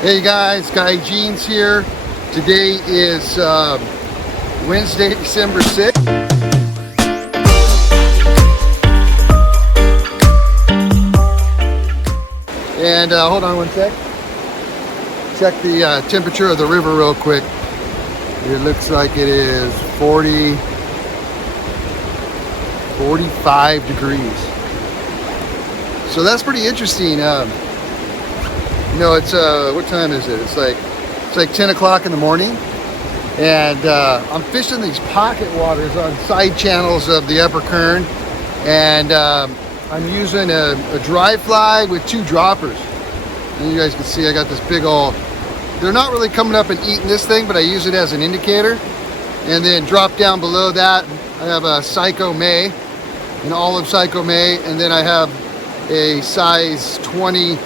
Hey guys, Guy Jeans here. Today is Wednesday, December 6th. And hold on one sec. Check the temperature of the river real quick. It looks like it is 45 degrees. So that's pretty interesting. It's what time is it? It's like 10 o'clock in the morning, and I'm fishing these pocket waters on side channels of the Upper Kern, and I'm using a dry fly with 2 droppers. And you guys can see I got this big old. They're not really coming up and eating this thing, but I use it as an indicator. And then drop down below that, I have a Psycho May, an olive Psycho May, and then I have a size 20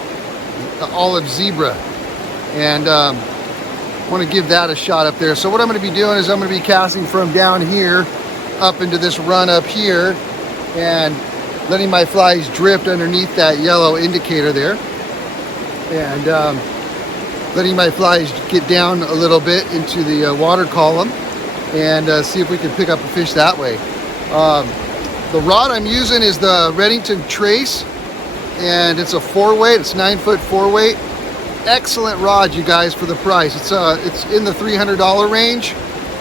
olive zebra, and I want to give that a shot up there. So what I'm going to be doing is I'm going to be casting from down here up into this run up here and letting my flies drift underneath that yellow indicator there, and letting my flies get down a little bit into the water column and see if we can pick up a fish that way. The rod I'm using is the Redington Trace, and it's a 4-weight. It's 9-foot 4-weight. Excellent rod, you guys, for the price. It's in the $300 range.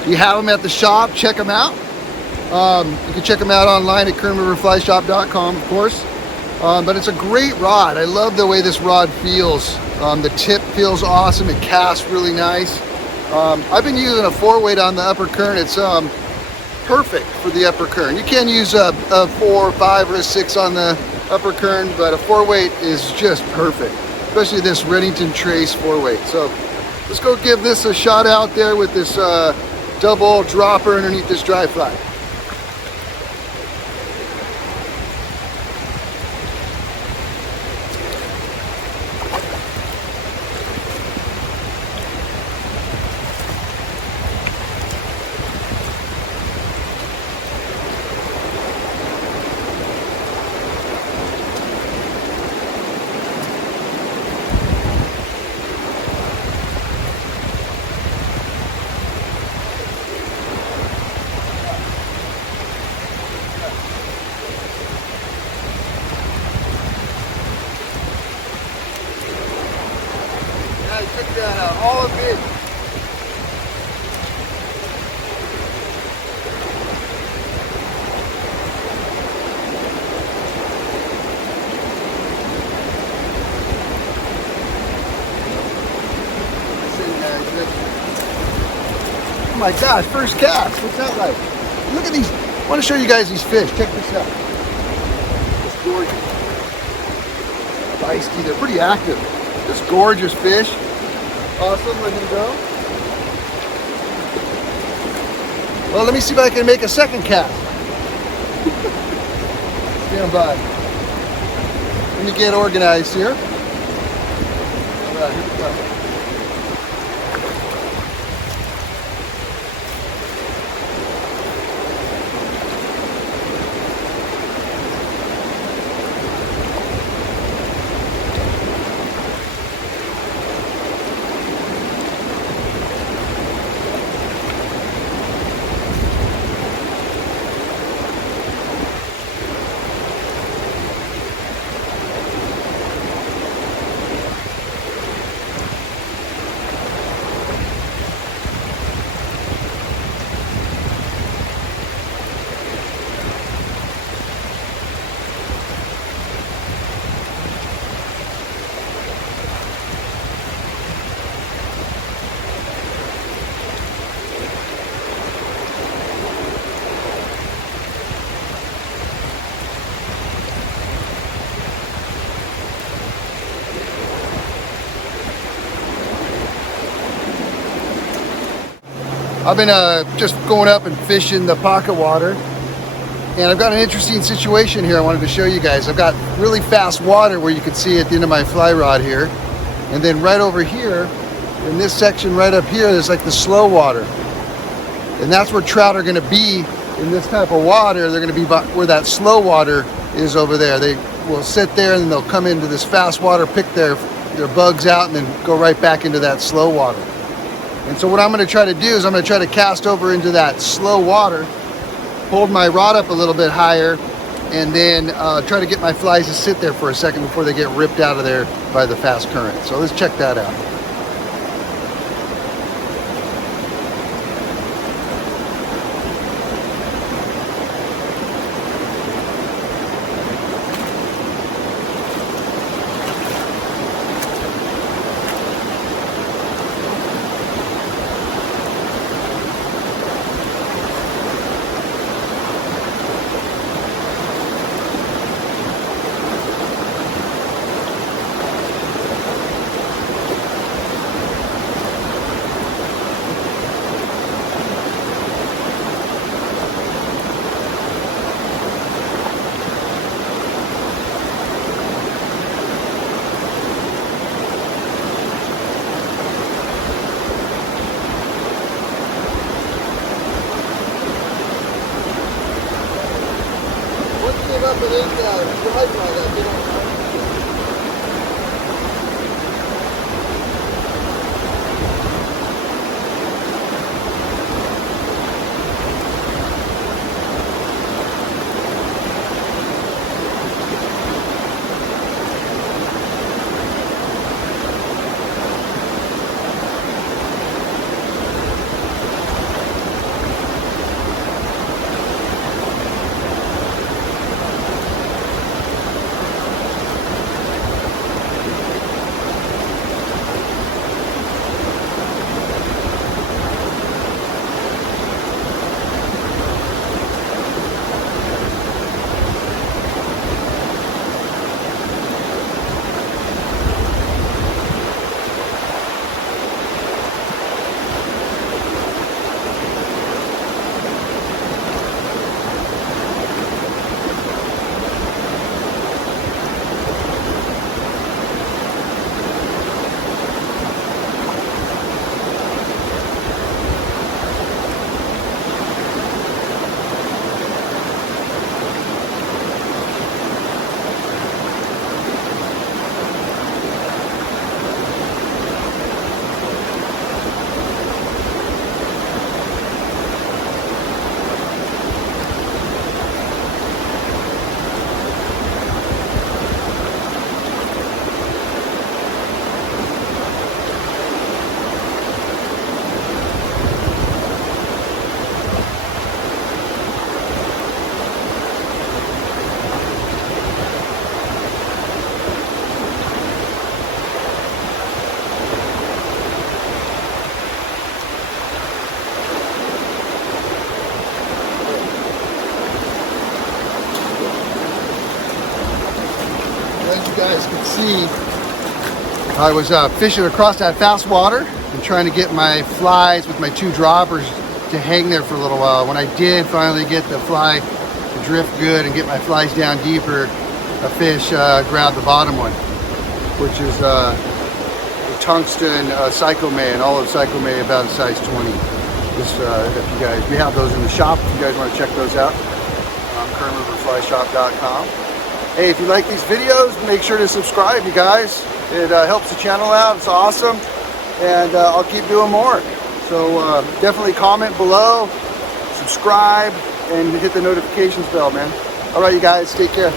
You have them at the shop. Check them out. You can check them out online at KernRiverFlyShop.com, of course. But it's a great rod. I love the way this rod feels. The tip feels awesome. It casts really nice. I've been using a 4-weight on the Upper Kern. It's perfect for the Upper Kern. You can use a 4, 5, or a 6 on the Upper Kern, but a 4-weight is just perfect, especially this Redington Trace 4-weight. So let's go give this a shot out there with this double dropper underneath this dry fly. Check that out, all of it. Oh my gosh, first cast. What's that like? Look at these. I want to show you guys these fish. Check this out. It's gorgeous. Feisty. They're pretty active. This gorgeous fish. Awesome, let him go. Well, let me see if I can make a second cast. Stand by. Let me get organized here. All right, here we go. I've been just going up and fishing the pocket water, and I've got an interesting situation here I wanted to show you guys. I've got really fast water where you can see at the end of my fly rod here, and then right over here in this section right up here is like the slow water, and that's where trout are going to be in this type of water. They're going to be where that slow water is over there. They will sit there and they'll come into this fast water, pick their their bugs out and then go right back into that slow water. And so what I'm going to try to do is I'm going to try to cast over into that slow water, hold my rod up a little bit higher, and then try to get my flies to sit there for a second before they get ripped out of there by the fast current. So let's check that out. Up and in driving like that, you know. As you guys can see, I was fishing across that fast water and trying to get my flies with my two droppers to hang there for a little while. When I did finally get the fly to drift good and get my flies down deeper, a fish grabbed the bottom one, which is the tungsten cyclomay, an olive cyclomay about a size 20. Just if you guys, we have those in the shop if you guys want to check those out on kernriverflyshop.com. Hey, if you like these videos, make sure to subscribe, you guys. It helps the channel out. It's awesome. And I'll keep doing more. So definitely comment below, subscribe, and hit the notifications bell, man. All right, you guys, take care.